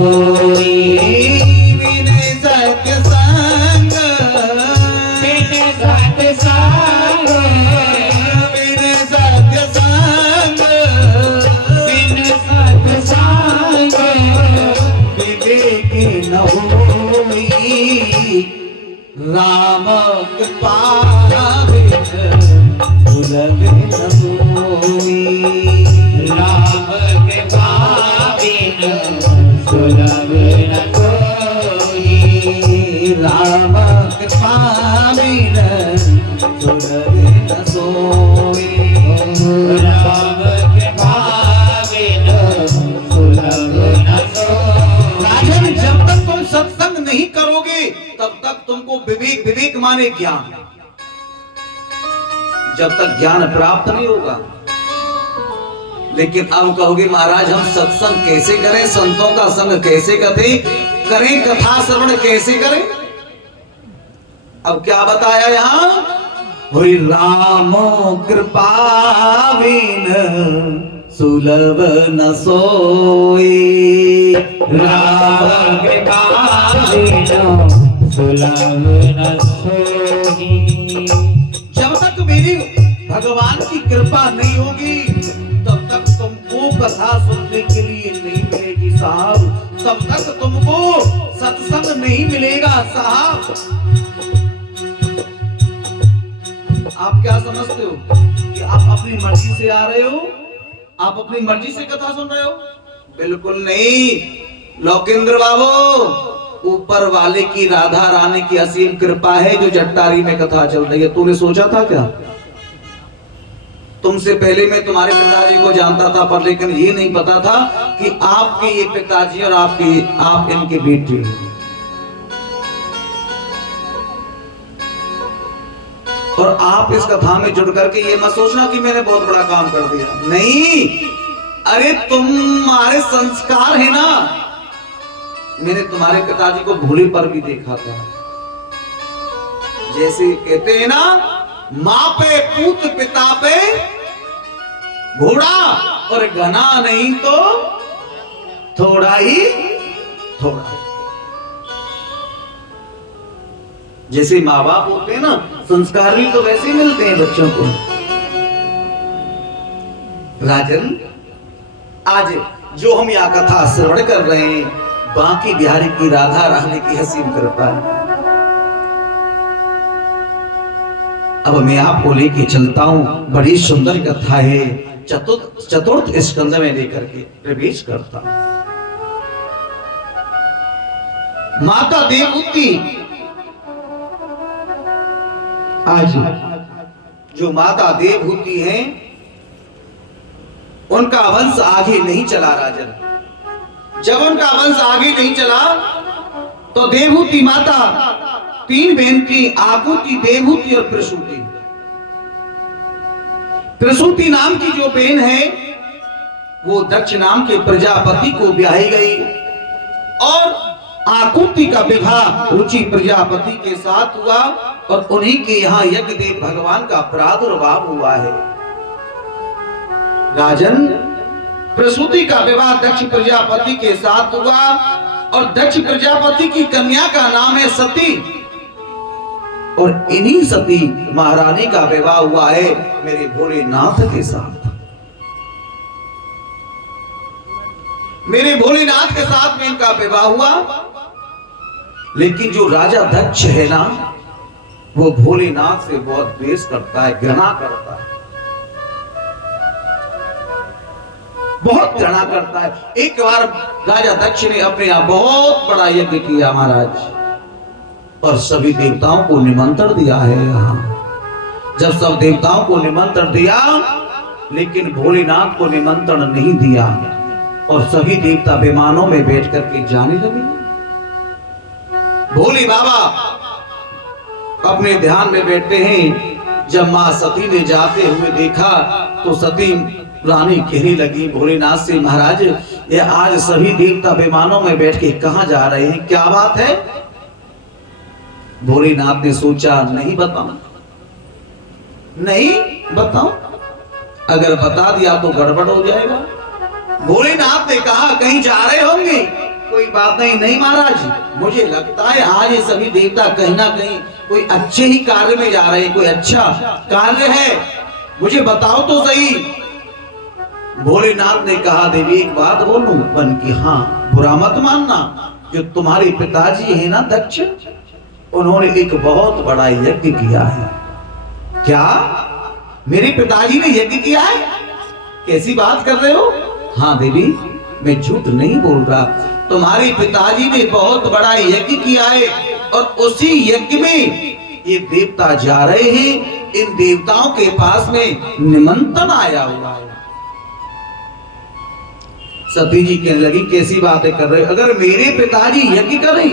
सोई। बिन सत्संग बिन सत्संग बिन सत्संग बिन सत्संग विवेक न होई। राम कृपा बिन सुलभ न होई। राम कृपा बिन सुलभ न कोई। राम कृपा बिन सुलभ न सोई। राम कृपा बिन सुलभ न कोई। राजन, जब तक तुम सत्संग नहीं करोगे तब तक तुमको विवेक, विवेक माने ज्ञान, जब तक ज्ञान प्राप्त नहीं होगा। लेकिन अब कहोगे महाराज हम सत्संग कैसे करें, संतों का संग कैसे करें, कथा श्रवण कैसे करें? अब क्या बताया यहां? हुई राम कृपा बिन सुलभ न सोई। राम कृपा बिन सुलभ न सोई। जब तक मेरी भगवान की कृपा नहीं होगी तब तक तुमको कथा सुनने के लिए नहीं मिलेगी साहब, तब तक तुमको सत्संग नहीं मिलेगा साहब। आप क्या समझते हो कि आप अपनी मर्जी से आ रहे हो, आप अपनी मर्जी से कथा सुन रहे हो? बिल्कुल नहीं लोकेंद्र बाबू, ऊपर वाले की राधा रानी की असीम कृपा है जो जट्टारी में कथा चल रही है। तूने सोचा था क्या? तुमसे पहले मैं तुम्हारे पिताजी को जानता था, पर लेकिन ये नहीं पता था कि आपके ये पिताजी और आप इनके बेटे हैं। और आप इस कथा में जुड़ करके ये मत सोचना कि मैंने बहुत बड़ा काम कर दिया, नहीं। अरे तुम्हारे संस्कार है ना। मैंने तुम्हारे पिताजी को भूले पर भी देखा था। जैसे कहते हैं ना, माँ पे पूत पिता पे घोड़ा, और घना नहीं तो थोड़ा ही थोड़ा। जैसे माँ बाप होते हैं ना, संस्कार भी तो वैसे ही मिलते हैं बच्चों को। राजन, आज जो हम यहाँ कथा श्रवण कर रहे हैं, बांकी बिहारी की राधा रानी की असीम कृपा है। अब मैं आपको लेके चलता हूं, बड़ी सुंदर कथा है। चतुर्थ स्कंद में लेकर के प्रवेश करता हूं। माता देवहूति, आज जो माता देवहूति हैं, उनका वंश आगे नहीं चला राजन। जब उनका वंश आगे नहीं चला तो देवहूति माता, तीन बहन की, आकुति, देवहूति और प्रसूति। प्रसूति नाम की जो बहन है वो दक्ष नाम के प्रजापति को ब्याही गई, और आकुति का विवाह रुचि प्रजापति के साथ हुआ, और उन्हीं के यहाँ यज्ञदेव भगवान का प्रादुर्भाव हुआ है। राजन, प्रसूति का विवाह दक्ष प्रजापति के साथ हुआ, और दक्ष प्रजापति की कन्या का नाम है सती, और इन्हीं सती महारानी का विवाह हुआ है मेरे भोलेनाथ के साथ। मेरे भोलेनाथ के साथ में इनका विवाह हुआ। लेकिन जो राजा दक्ष है ना, वो भोलेनाथ से बहुत द्वेष करता है, घृणा करता है, बहुत घृणा करता है। एक बार राजा दक्ष ने अपने यहाँ बहुत बड़ा यज्ञ किया महाराज, और सभी देवताओं को निमंत्रण दिया है यहाँ। जब सब देवताओं को निमंत्रण दिया, लेकिन भोलेनाथ को निमंत्रण नहीं दिया, और सभी देवता विमानों में बैठ करके जाने लगे। भोले बाबा अपने ध्यान में बैठते हैं। जब मां सती ने जाते हुए देखा तो सती रानी कहने लगी भोलेनाथ से, महाराज ये आज सभी देवता विमानों में बैठ के कहां जा रहे हैं, क्या बात है? भोलेनाथ ने सोचा, नहीं बताऊं, नहीं बताऊं, अगर बता दिया तो गड़बड़ हो जाएगा। भोलेनाथ ने कहा, कहीं जा रहे होंगे, कोई बात नहीं। नहीं महाराज, मुझे लगता है आज ये सभी देवता कहीं ना कहीं कोई अच्छे ही कार्य में जा रहे हैं, कोई अच्छा कार्य है, मुझे बताओ तो सही। भोलेनाथ ने कहा देवी एक बात बोलूं बन की, हाँ बुरा मत मानना, जो तुम्हारे पिताजी है ना दक्ष, उन्होंने एक बहुत बड़ा यज्ञ किया है। क्या मेरे पिताजी ने यज्ञ किया है? कैसी बात कर रहे हो? हाँ देवी, मैं झूठ नहीं बोल रहा, तुम्हारे पिताजी ने बहुत बड़ा यज्ञ किया है और उसी यज्ञ में ये देवता जा रहे हैं, इन देवताओं के पास में निमंत्रण आया हुआ है। सती जी कहने लगी कैसी बातें कर रहे हो? अगर मेरे पिताजी यज्ञ करें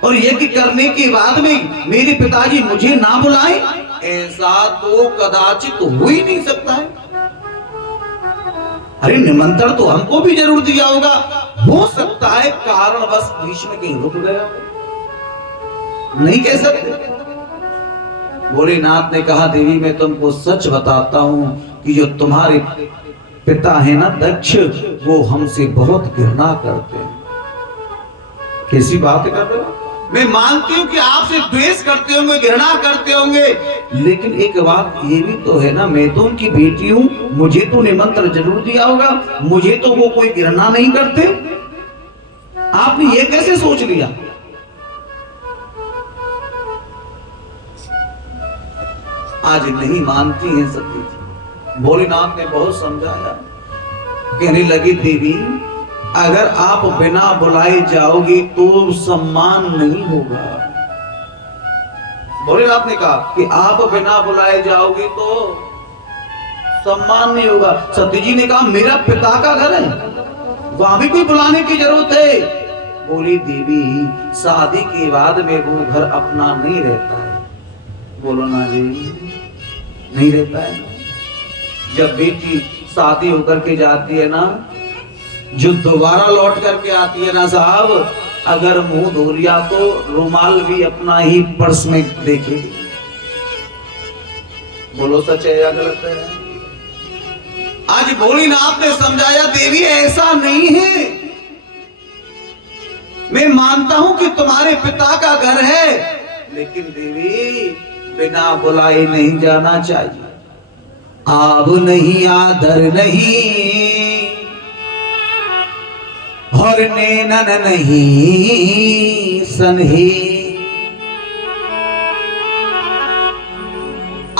और यज्ञ करने के बाद में मेरे पिताजी मुझे ना बुलाएं, ऐसा तो कदाचित हो ही नहीं सकता है। अरे निमंत्रण तो हमको भी जरूर दिया होगा, हो सकता है कारणवश भीष्म कहीं रुक गया, नहीं कह सकते। भोलेनाथ ने कहा देवी मैं तुमको सच बताता हूं कि जो तुम्हारे पिता है ना दक्ष, वो हमसे बहुत घृणा करते हैं। कैसी बात कर रहे हो? मैं मानती हूँ कि आपसे द्वेष करते होंगे, घृणा करते होंगे, लेकिन एक बात ये भी तो है ना, मैं तो उनकी बेटी हूँ, मुझे तो निमंत्रण जरूर दिया होगा, मुझे तो वो कोई घृणा नहीं करते। आपने ये कैसे सोच लिया? आज नहीं मानती हैं सती जी। भोलेनाथ ने बहुत समझाया, कहने लगी देवी अगर आप बिना बुलाए जाओगी तो सम्मान नहीं होगा। भोलेनाथ ने कहा कि आप बिना बुलाए जाओगी तो सम्मान नहीं होगा। सती जी ने कहा मेरा पिता का घर है, वहां भी कोई बुलाने की जरूरत है। बोली देवी शादी के बाद में वो घर अपना नहीं रहता है। बोलो ना जी, नहीं रहता है। जब बेटी शादी होकर के जाती है ना, जो दोबारा लौट करके आती है ना साहब, अगर मुंह धो लिया तो रुमाल भी अपना ही पर्स में देखेगी। बोलो सच है या गलत है? आज भोलेनाथ ने समझाया देवी ऐसा नहीं है, मैं मानता हूं कि तुम्हारे पिता का घर है, लेकिन देवी बिना बुलाए नहीं जाना चाहिए। आब नहीं आदर नहीं और नैनन नहीं सनही,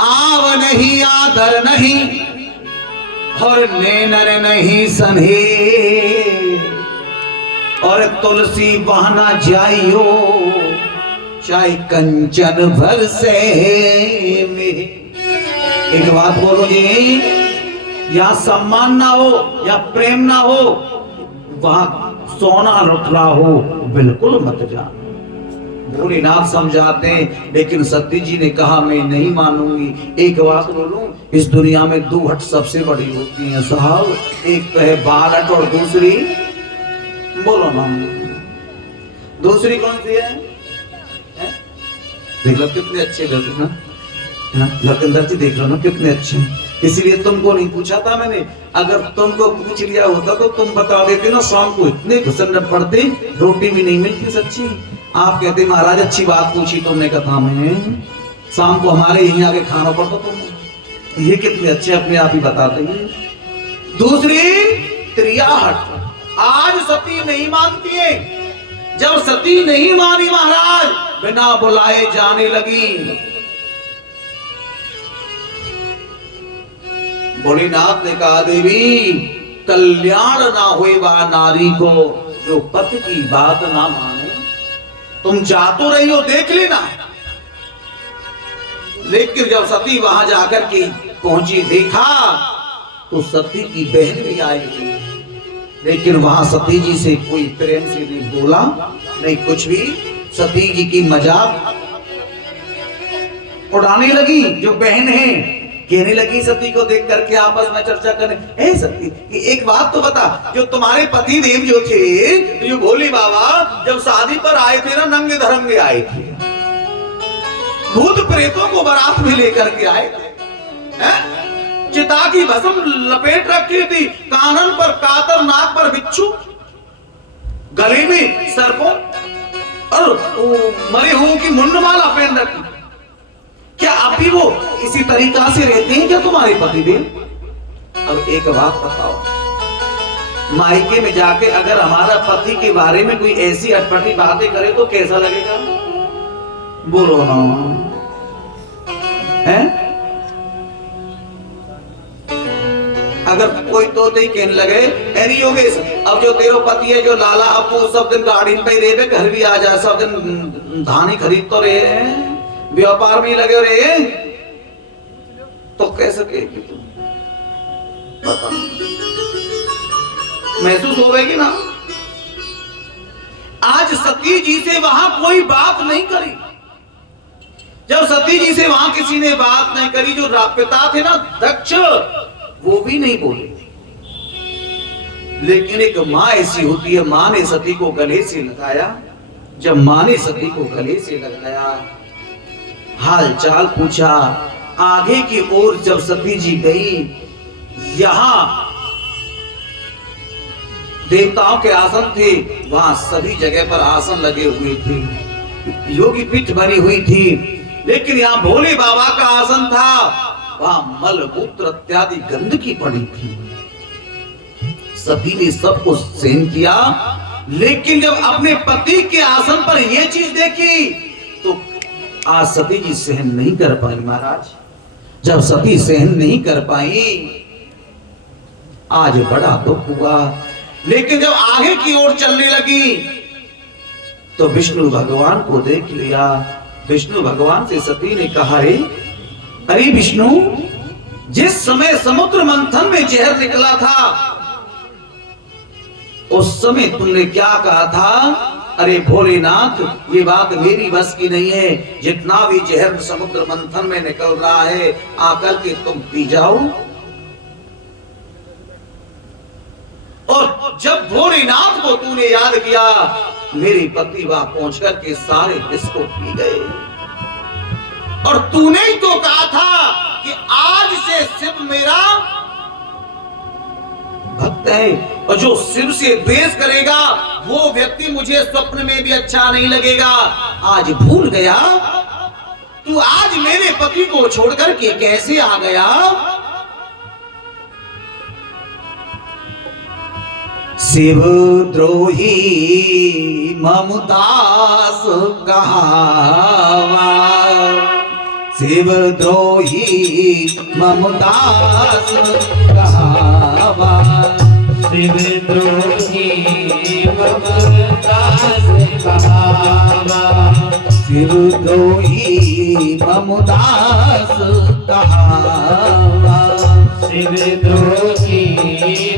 आव नहीं आदर नहीं और नैनन नहीं सनही, और तुलसी बहना जाइयो चाहे कंचन भर से में। एक बात बोलो जी, या सम्मान ना हो या प्रेम ना हो, वहां सोना लुट रहा हो, बिल्कुल मत जा। भोलेनाथ समझाते हैं, लेकिन सती जी ने कहा मैं नहीं मानूंगी। एक बात बोलूं, इस दुनिया में दो हट सबसे बड़ी होती हैं साहब, एक तो है बाल हट और दूसरी, बोलो ना, दूसरी कौन सी है? देख लो कितने अच्छे लड़के ना, लखनदर जी देख लो ना कितने अच्छे। इसलिए तुमको नहीं पूछा था मैंने, अगर तुमको पूछ लिया होता तो तुम बता देते ना, शाम को इतने घुसन पड़ते, रोटी भी नहीं मिलती सच्ची। आप कहते महाराज अच्छी बात पूछी तुमने, कहा मैं शाम को हमारे यहीं आके खाना पड़ता तुम। ये कितने अच्छे अपने आप ही बताते हैं। दूसरी त्रियाहट, आज सती नहीं मानती है। जब सती नहीं मानी महाराज, बिना बुलाए जाने लगी। भोलेनाथ ने कहा देवी कल्याण ना हुए बा नारी को जो पति की बात ना माने। तुम जा तो रही हो, देख लेना। लेकिन जब सती वहां जाकर के पहुंची, देखा तो सती की बहन भी आई थी, लेकिन वहां सती जी से कोई प्रेम से नहीं बोला, नहीं कुछ भी। सती जी की मजाक उड़ाने लगी। जो बहन है कहने लगी सती को देख करके, आपस में चर्चा करने, ए सती एक बात तो बता, जो तुम्हारे पति देव जो थे, जो भोले बाबा जब शादी पर आए थे ना, नंगे धरंगे आए थे, भूत प्रेतों को बारात में लेकर के आए थे, चिता की भस्म लपेट रखी थी, कानन पर कातर, नाक पर बिच्छू, गले में सर्पों और मरे हुओं की मुंडमाला पहन रखी। क्या अब भी वो इसी तरीका से रहते हैं क्या तुम्हारे पतिदेव? अब एक बात बताओ, मायके में जाके अगर हमारा पति के बारे में कोई ऐसी अटपटी बातें करे तो कैसा लगेगा? बोलो ना, है? अगर कोई तो कहने लगे अरे योगेश, अब जो तेरो पति है जो लाला, अब वो सब दिन गाड़ी पे रहे, घर भी आ जाए, सब दिन धानी खरीद तो रहे हैं, व्यापार में लगे रहे, तो कैसे कहेगी तुम? बता, महसूस हो गई ना? आज सती जी से वहां कोई बात नहीं करी। जब सती जी से वहां किसी ने बात नहीं करी, जो पिता थे ना दक्ष, वो भी नहीं बोले। लेकिन एक मां ऐसी होती है, मां ने सती को गले से लगाया। जब मां ने सती को गले से लगाया, हाल चाल पूछा, आगे की ओर जब सती जी गई, यहां देवताओं के आसन थे, वहां सभी जगह पर आसन लगे हुए थे, योगी पीठ बनी हुई थी, लेकिन यहाँ भोले बाबा का आसन था, वहां मल मूत्र इत्यादि गंदगी पड़ी थी। सभी ने सबको सहन किया, लेकिन जब अपने पति के आसन पर यह चीज देखी तो आज सती जी सहन नहीं कर पाई महाराज। जब सती सहन नहीं कर पाई, आज बड़ा दुख हुआ। लेकिन जब आगे की ओर चलने लगी तो विष्णु भगवान को देख लिया। विष्णु भगवान से सती ने कहा, अरे विष्णु, जिस समय समुद्र मंथन में जहर निकला था, उस समय तुमने क्या कहा था? अरे भोलेनाथ, ये बात मेरी बस की नहीं है, जितना भी जहर समुद्र मंथन में निकल रहा है, आकर के तुम पी जाओ। और जब भोलेनाथ को तूने याद किया, मेरे पति वहां पहुंच करके सारे विष को पी गए। और तूने ही तो कहा था कि आज से शिव मेरा भक्त है, और जो शिव से द्वेष करेगा वो व्यक्ति मुझे स्वप्न में भी अच्छा नहीं लगेगा। आज भूल गया? तू आज मेरे पति को छोड़कर के कैसे आ गया? शिव द्रोही ममदास कहावा, शिव द्रोही ममदास कहावा, शिव द्रोही ममदास कहावा, शिव द्रोही ममदास कहावा, शिव द्रोही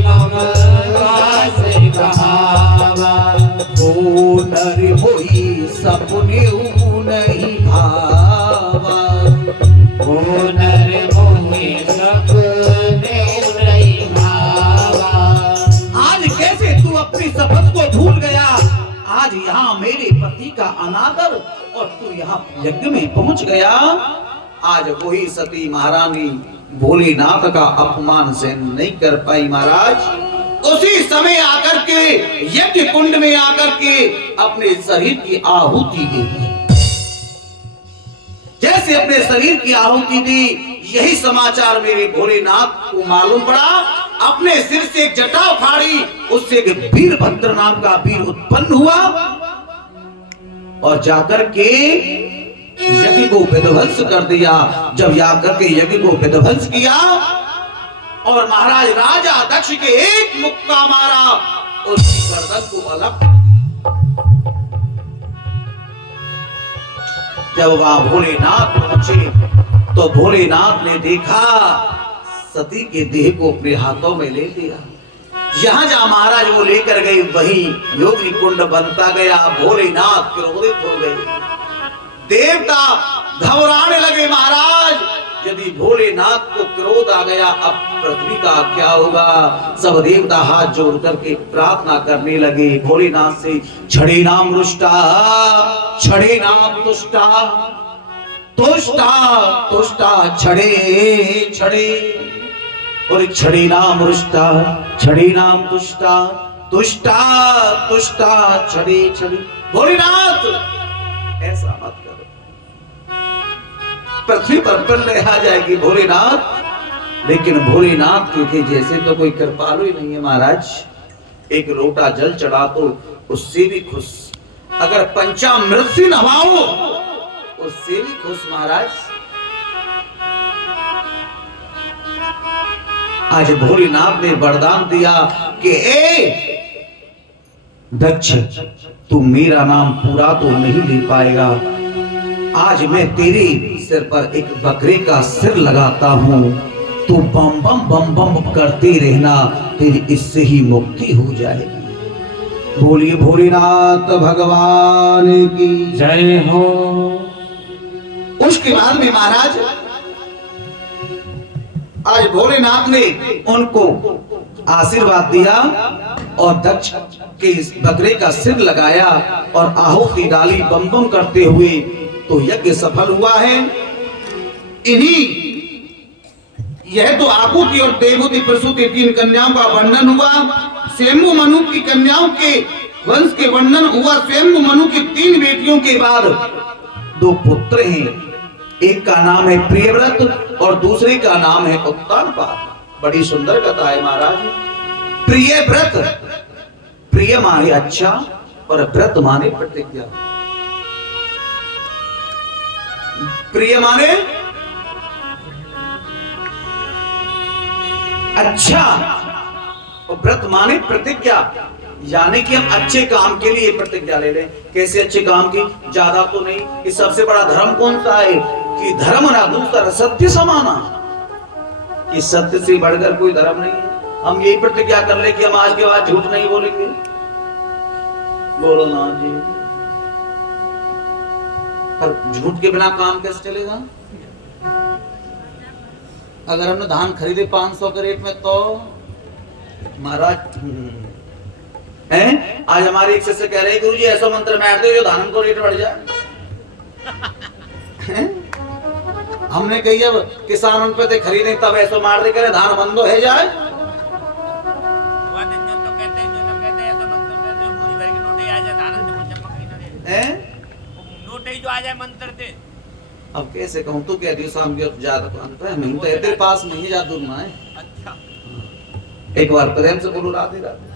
ममदास कहावा, ओ नर होई सपने नहीं भावा, ओ नर मोहे सपने नहीं भावा। आज कैसे तू अपनी शपथ को भूल गया? आज यहाँ मेरे पति का अनादर और तू यहाँ यज्ञ में पहुंच गया। आज वही सती महारानी भोलेनाथ का अपमान सहन नहीं कर पाई महाराज। उसी समय आकर के यज्ञ कुंड में आकर के अपने शरीर की आहुति दी। जैसे अपने शरीर की आहुति दी, यही समाचार मेरे भोलेनाथ को मालूम पड़ा। अपने सिर से एक जटा उखाड़ी, उससे एक वीरभद्र नाम का वीर उत्पन्न हुआ और जाकर के यज्ञ को विध्वंस कर दिया। जब जाकर के यज्ञ को विध्वंस किया और महाराज राजा दक्ष के एक मुक्का मारा, उसकी गर्दन को अलग। जब वहां भोलेनाथ पहुंचे तो भोलेनाथ ने देखा, सती के देह को अपने हाथों में ले लिया। यहां जहां महाराज वो लेकर गए, वही योगी कुंड बनता गया। भोलेनाथ क्रोधित हो गए, देवता घबराने लगे। महाराज, यदि भोलेनाथ को क्रोध आ गया, अब पृथ्वी का क्या होगा? सब देवता हाथ जोड़ करके प्रार्थना करने लगे भोलेनाथ से, छड़े नाम रुष्टा, छड़े नाम तुष्टा, तुष्टा तुष्टा छड़े छड़े, और छड़े नाम रुष्टा, छड़े नाम तुष्टा, तुष्टा तुष्टा छड़ी छड़ी। भोलेनाथ ऐसा मत करो, पृथ्वी पर प्रलय आ जाएगी भोलेनाथ। लेकिन भोलेनाथ के जैसे तो कोई कृपालु ही नहीं है महाराज। एक लोटा जल चढ़ा तो उससे भी खुश, अगर पंचामृत से नवाओ उससे भी खुश महाराज। आज भोलेनाथ ने वरदान दिया कि ए दक्ष, तू मेरा नाम पूरा तो नहीं ले पाएगा, आज मैं तेरे सिर पर एक बकरे का सिर लगाता हूं, तू बम बम बम बम करते रहना, तेरी इससे ही मुक्ति हो जाएगी। बोलिए भोलेनाथ भगवान की जय हो। उसके बाद में महाराज आज भोलेनाथ ने उनको आशीर्वाद दिया और दक्ष के इस बकरे का सिर लगाया और आहुति डाली बम बम करते हुए, तो यज्ञ सफल हुआ है। इन्हीं यह तो आहुति और देवहूति प्रसूति 3 कन्याओं का वर्णन हुआ। स्वयंभू मनु की कन्याओं के वंश के वर्णन हुआ। स्वयंभू मनु की 3 बेटियों के बाद 2 पुत्र हैं, एक का नाम है प्रियव्रत और दूसरे का नाम है उत्तानपाद। बड़ी सुंदर कथा है महाराज। प्रियव्रत, प्रिय माने अच्छा और व्रत माने प्रतिज्ञा। प्रिय माने अच्छा और व्रत माने प्रतिज्ञा, यानी कि हम अच्छे काम के लिए प्रतिज्ञा ले लें। कैसे अच्छे काम की? ज्यादा तो नहीं कि सबसे बड़ा धर्म कौन सा है कि धर्म ना दूसरा सत्य समाना, कि सत्य से बढ़कर कोई धर्म नहीं है। हम यही प्रतिज्ञा कर ले कि हम आज के बाद झूठ नहीं बोलेंगे। बोलो ना जी। पर झूठ के बिना काम कैसे चलेगा? अगर हमने धान खरीदे 500 के रेट में तो महाराज हैं, आज हमारे एक शिष्य कह रहे हैं गुरुजी ऐसा मंत्र मार दो जो धान को रेट बढ़ जाए। हमने कही अब किसान उन पे खरीदे तब ऐसा मार दे करे धान बंदो है जाए। जो आ जाए मंत्र दे। अब कैसे कहूं, तू कह दी शाम के ज्यादा अंतर है, नहीं तो तेरे पास नहीं जा दूरना है। अच्छा, एक बार प्रेम से बोलो राधे राधे।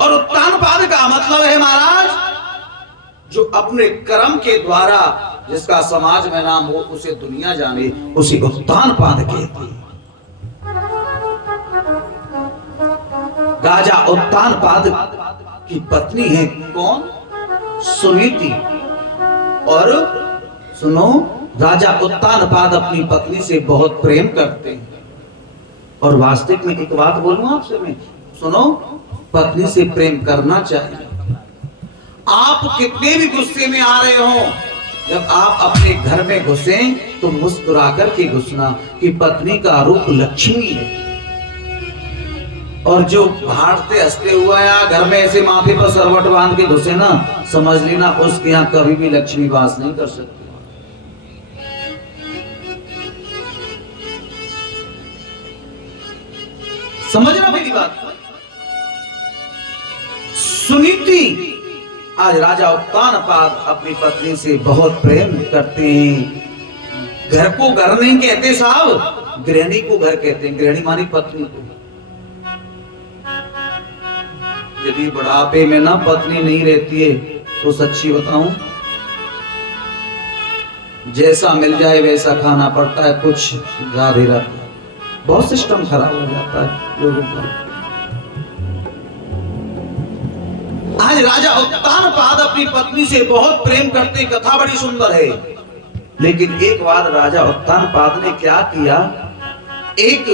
और उत्तानपाद का मतलब है महाराज जो अपने कर्म के द्वारा जिसका समाज में नाम हो उसे दुनिया जाने, उसी उत्तानपाद कहते हैं। राजा उत्तानपाद की पत्नी है कौन? सुनीति। और सुनो, राजा उत्तानपाद अपनी पत्नी से बहुत प्रेम करते हैं। और वास्तविक में एक बात बोलूं आपसे मैं, सुनो, पत्नी से प्रेम करना चाहिए। आप कितने भी गुस्से में आ रहे हो, जब आप अपने घर में घुसे तो मुस्कुरा करके घुसना, कि पत्नी का रूप लक्ष्मी है। और जो भागते हंसते हुआ या घर में ऐसे माथे पर सरवट बांध के घुसे ना, समझ लेना उसके यहाँ कभी भी लक्ष्मी वास नहीं कर सकती। समझना मेरी बात। सुनीति, आज राजा उत्तानपाद अपनी पत्नी से बहुत प्रेम करते हैं। घर को घर नहीं कहते साहब, गृहिणी को घर कहते हैं। गृहिणी मानी पत्नी को। यदि बुढ़ापे में ना पत्नी नहीं रहती है तो सच्ची बताऊं, जैसा मिल जाए वैसा खाना पड़ता है, कुछ राधे राधे, बहुत सिस्टम खराब हो जाता है लोगों का। आज राजा उत्तानपाद अपनी पत्नी से बहुत प्रेम करते, कथा बड़ी सुंदर है। लेकिन एक बार राजा उत्तानपाद ने क्या किया, एक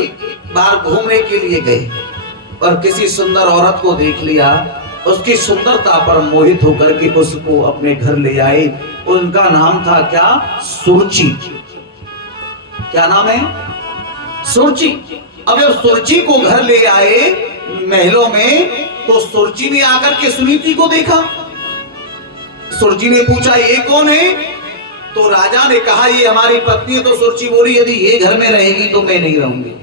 बार घूमने के लिए गए और किसी सुंदर औरत को देख लिया, उसकी सुंदरता पर मोहित होकर के उसको अपने घर ले आए। उनका नाम था क्या? सुरुचि। क्या नाम है? सुरुचि। अब जब सुरुचि को घर ले आए महलों में, तो सुरुचि ने आकर के सुनीति को देखा। सुरुचि ने पूछा ये कौन है? तो राजा ने कहा ये हमारी पत्नी है। तो सुरुचि बोली यदि ये घर में रहेगी तो मैं नहीं रहूंगी।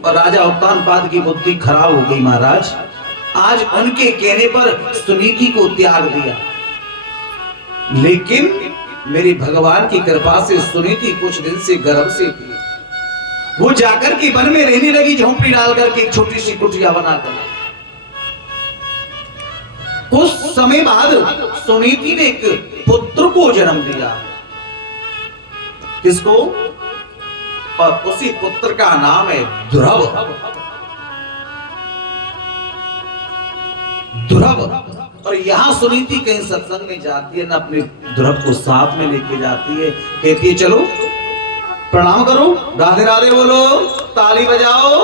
और राजा उत्तानपाद की बुद्धि खराब हो गई महाराज। आज उनके कहने पर सुनीति को त्याग दिया, लेकिन मेरे भगवान की कृपा से सुनीति कुछ दिन से गर्भ से थी। वो जाकर के वन में रहने लगी, झोंपड़ी डालकर के एक छोटी सी कुटिया बनाकर। कुछ समय बाद सुनीति ने एक पुत्र को जन्म दिया। किसको? और उसी पुत्र का नाम है ध्रुव। ध्रुव। और यहां सुनीति कहीं सत्संग में जाती है ना, अपने ध्रुव को साथ में लेके जाती है, कहती है चलो प्रणाम करो, राधे राधे बोलो, ताली बजाओ।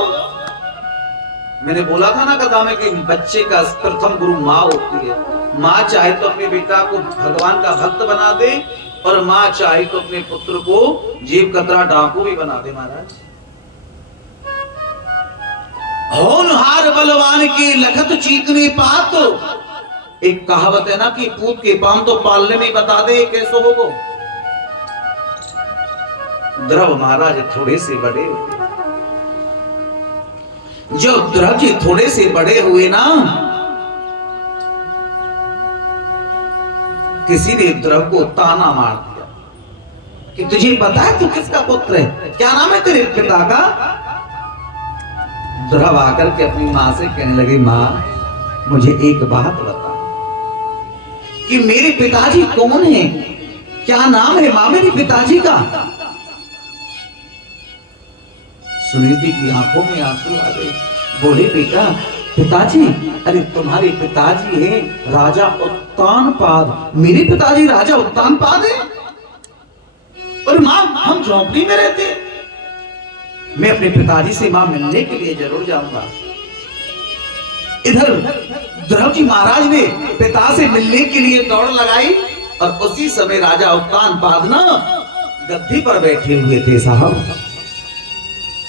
मैंने बोला था ना कथा में कि बच्चे का प्रथम गुरु माँ होती है। माँ चाहे तो अपने बेटा को भगवान का भक्त बना दे, और माँ चाहे तो अपने पुत्र को जेब कतरा डाकू भी बना दे। महाराज, होनहार बलवान की लखत चीकने पात, एक कहावत है ना कि पूत के पाम तो पालने में बता दे कैसो होगो। ध्रुव महाराज थोड़े से बड़े हुए। जब ध्रुव जी थोड़े से बड़े हुए ना, किसी ने ध्रुव को ताना मार दिया कि तुझे पता है तू किसका पुत्र है, क्या नाम है तेरे पिता का? ध्रुव आकर के अपनी मां से कहने लगे, मां मुझे एक बात बता कि मेरे पिताजी कौन है, क्या नाम है मां मेरे पिताजी का? सुनीति की आंखों में आंसू आ गए। बोले, बेटा पिताजी, अरे तुम्हारे पिताजी हैं राजा उत्तानपाद। मेरे पिताजी राजा उत्तानपाद है? और मां हम झोंपड़ी में रहते। मैं अपने पिताजी से मां मिलने के लिए जरूर जाऊंगा। इधर ध्रुव जी महाराज ने पिता से मिलने के लिए दौड़ लगाई, और उसी समय राजा उत्तानपाद ना गद्दी पर बैठे हुए थे। साहब,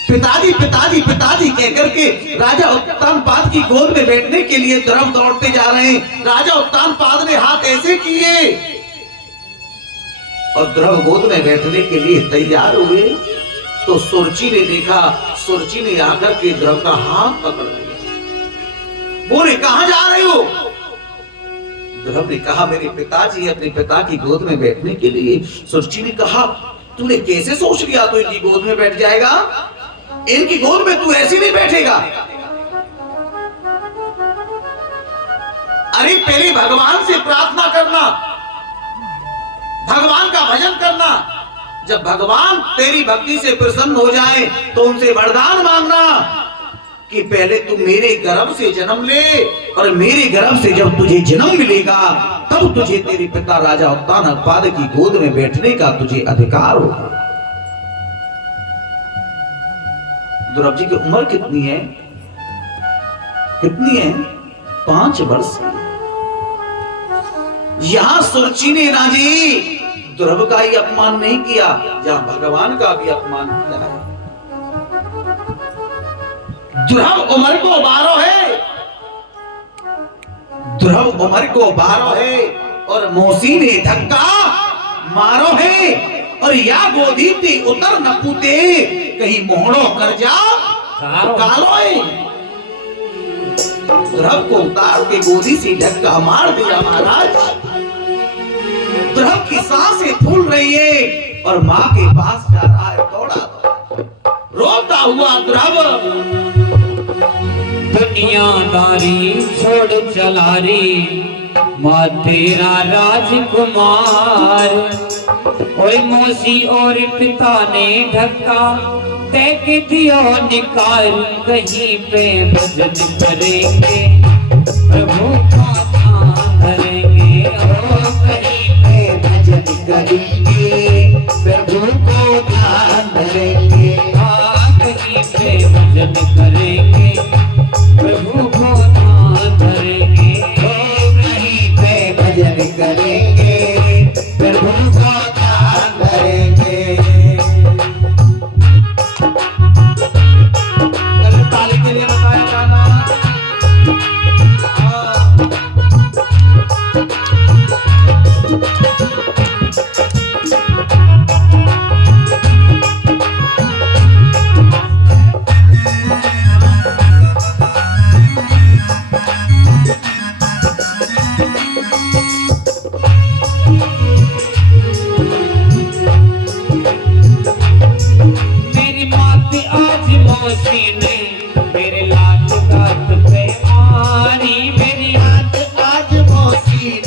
पिताजी पिताजी पिताजी कहकर के राजा उत्तानपाद की गोद में बैठने के लिए ध्रुव दौड़ते जा रहे हैं। राजा उत्तानपाद ने हाथ ऐसे किए और ध्रुव गोद में बैठने के लिए तैयार हुए, तो सुरची ने देखा। सुरची ने आकर के ध्रुव का हाथ पकड़ लिया। बोले, कहां जा रहे हो? ध्रुव ने कहा, मेरे पिताजी अपने पिता की गोद में बैठने के लिए। सुरची ने कहा, तूने कैसे सोच लिया तो इनकी गोद में बैठ जाएगा? इनकी गोद में तू ऐसे नहीं बैठेगा। अरे पहले भगवान से प्रार्थना करना, भगवान का भजन करना। जब भगवान तेरी भक्ति से प्रसन्न हो जाए तो उनसे वरदान मांगना कि पहले तू मेरे गर्भ से जन्म ले, और मेरे गर्भ से जब तुझे जन्म मिलेगा तब तुझे तेरे पिता राजा उत्तानपाद की गोद में बैठने का तुझे अधिकार होगा। ध्रुव जी की उम्र कितनी है? कितनी है? 5 वर्ष। यहां सुरची ने राजी ध्रुव का ही अपमान नहीं किया, जहां भगवान का भी अपमान किया है। ध्रुव उम्र को 12 है, ध्रुव उम्र को 12 है, और मौसी ने धक्का मारो है, और या गोदी ते उतर न पूते, कहीं मोहड़ो कर जा कालो है। ध्रुव को उतार के गोदी से धक्का मार दिया। महाराज, ध्रुव की सांसें फूल रही है और मां के पास जा रहा है, दौड़ा रोता हुआ ध्रुव। दुनियादारी छोड़ चला रे मां तेरा राजकुमार। और मौसी और पिता ने धक्का तैक दिया निकाल, कहीं पे भजन करेंगे प्रभु का नाम धरेंगे। ओ कहीं पे भजन करेंगे प्रभु को ध्यान धरेंगे। कहीं पे भजन करेंगे प्रभु को ध्यान धरेंगे। ओ कहीं पे भजन करेंगे प्रभु को ध्यान धरेंगे। ताली के लिए बताया गाना।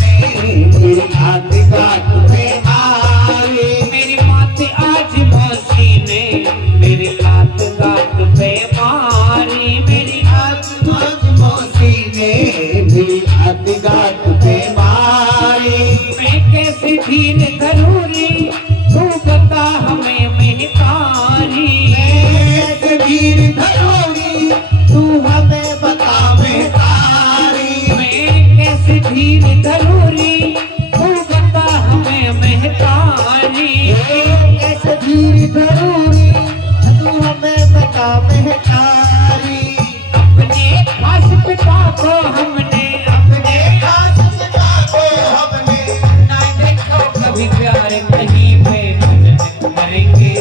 ने मेरी घात घात पे मारी। मेरी माथे आज मौसी ने मेरी लात गात पे मारी। मेरी आज मौसी ने मेरी घात घात पे मारी। मैं कैसे धीर धरूरी तू बता हमें महतारी। कैसे धीर धरोगी तू हमें बता महतारी। मैं कैसे धीर धरूरी तू बता हमें महतारी। कैसे धीर धरोगी तू हमें बता महतारी। अपने खास पिता को हमने अपने खास पिता को हमने ना देखो कभी प्यार कहीं पे भजन करेंगे।